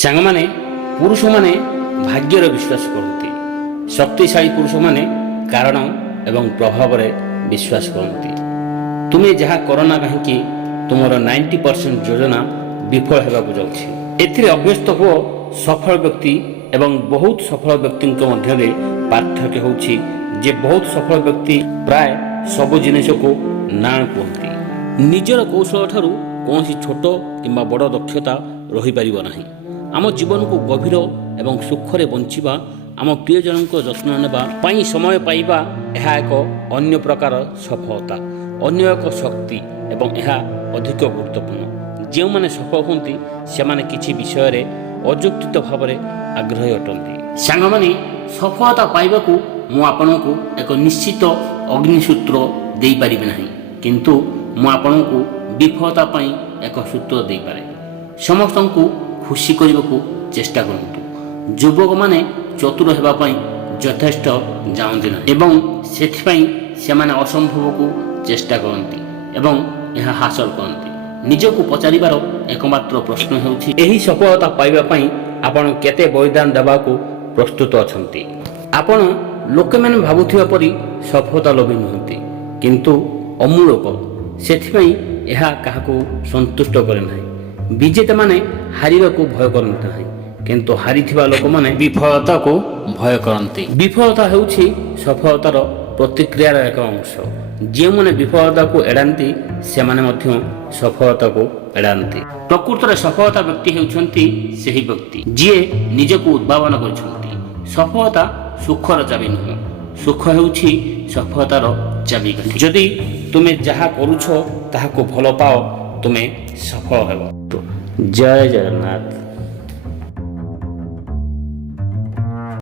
ସାଙ୍ଗମାନେ, ପୁରୁଷମାନେ ଭାଗ୍ୟର ବିଶ୍ୱାସ କରନ୍ତି। ଶକ୍ତିଶାଳୀ ପୁରୁଷମାନେ କାରଣ ଏବଂ ପ୍ରଭାବରେ ବିଶ୍ୱାସ କରନ୍ତି। ତୁମେ ଯାହା କର ନା କାହିଁକି, ତୁମର 90% ଯୋଜନା ବିଫଳ ହେବାକୁ ଯାଉଛି। ଏଥିରେ ଅଭ୍ୟସ୍ତ ହୁଅ। ସଫଳ ବ୍ୟକ୍ତି ଏବଂ ବହୁତ ସଫଳ ବ୍ୟକ୍ତିଙ୍କ ମଧ୍ୟରେ ପାର୍ଥକ୍ୟ ହେଉଛି ଯେ ବହୁତ ସଫଳ ବ୍ୟକ୍ତି ପ୍ରାୟ ସବୁ ଜିନିଷକୁ ନା କୁହନ୍ତି। ନିଜର କୌଶଳ ଠାରୁ କୌଣସି ଛୋଟ କିମ୍ବା ବଡ଼ ଦକ୍ଷତା ରହିପାରିବ ନାହିଁ। ଆମ ଜୀବନକୁ ଗଭୀର ଏବଂ ସୁଖରେ ବଞ୍ଚିବା, ଆମ ପ୍ରିୟଜନଙ୍କ ଯତ୍ନ ନେବା ପାଇଁ ସମୟ ପାଇବା, ଏହା ଏକ ଅନ୍ୟ ପ୍ରକାର ସଫଳତା, ଅନ୍ୟ ଏକ ଶକ୍ତି ଏବଂ ଏହା ଅଧିକ ଗୁରୁତ୍ୱପୂର୍ଣ୍ଣ। ଯେଉଁମାନେ ସଫଳ ହୁଅନ୍ତି ସେମାନେ କିଛି ବିଷୟରେ ଅଯୌକ୍ତିକ ଭାବରେ ଆଗ୍ରହୀ ଅଟନ୍ତି। ସାଙ୍ଗମାନେ, ସଫଳତା ପାଇବାକୁ ମୁଁ ଆପଣଙ୍କୁ ଏକ ନିଶ୍ଚିତ ଅଗ୍ନିସୂତ୍ର ଦେଇପାରିବି ନାହିଁ, କିନ୍ତୁ ମୁଁ ଆପଣଙ୍କୁ ବିଫଳତା ପାଇଁ ଏକ ସୂତ୍ର ଦେଇପାରେ। ସମସ୍ତଙ୍କୁ ଖୁସି କରିବାକୁ ଚେଷ୍ଟା କରନ୍ତୁ। ଯୁବକମାନେ ଚତୁର ହେବା ପାଇଁ ଯଥେଷ୍ଟ ଜାଣନ୍ତି ନାହିଁ ଏବଂ ସେଥିପାଇଁ ସେମାନେ ଅସମ୍ଭବକୁ ଚେଷ୍ଟା କରନ୍ତି ଏବଂ ଏହା ହାସଲ କରନ୍ତି। ନିଜକୁ ପଚାରିବାର ଏକମାତ୍ର ପ୍ରଶ୍ନ ହେଉଛି, ଏହି ସଫଳତା ପାଇବା ପାଇଁ ଆପଣ କେତେ ବଳିଦାନ ଦେବାକୁ ପ୍ରସ୍ତୁତ ଅଛନ୍ତି? ଆପଣ ଲୋକମାନେ ଭାବୁଥିବା ପରି ସଫଳତା ଲୋଭୀ ନୁହନ୍ତି, କିନ୍ତୁ ଅମୂଳକ। ସେଥିପାଇଁ ଏହା କାହାକୁ ସନ୍ତୁଷ୍ଟ କରେ ନାହିଁ। ବିଜେତାମାନେ ହାରିବାକୁ ଭୟ କରନ୍ତି ନାହିଁ, କିନ୍ତୁ ହାରିଥିବା ଲୋକମାନେ ବିଫଳତାକୁ ଭୟ କରନ୍ତି। ବିଫଳତା ହେଉଛି ସଫଳତାର ପ୍ରତିକ୍ରିୟାର ଏକ ଅଂଶ। ଯେଉଁମାନେ ବିଫଳତାକୁ ଏଡ଼ାନ୍ତି ସେମାନେ ମଧ୍ୟ ସଫଳତାକୁ ଏଡ଼ାନ୍ତି। ପ୍ରକୃତରେ ସଫଳତା ବ୍ୟକ୍ତି ହେଉଛନ୍ତି ସେହି ବ୍ୟକ୍ତି ଯିଏ ନିଜକୁ ଉଦ୍ଭାବନ କରିଛନ୍ତି। ସଫଳତା ସୁଖର ଚାବି ନୁହେଁ, ସୁଖ ହେଉଛି ସଫଳତାର ଚାବିକାଠି। ଯଦି ତୁମେ ଯାହା କରୁଛ ତାହାକୁ ଭଲ ପାଅ, ତୁମେ ସଫଳ ହେବ। ଜୟ ଜଗନ୍ନାଥ।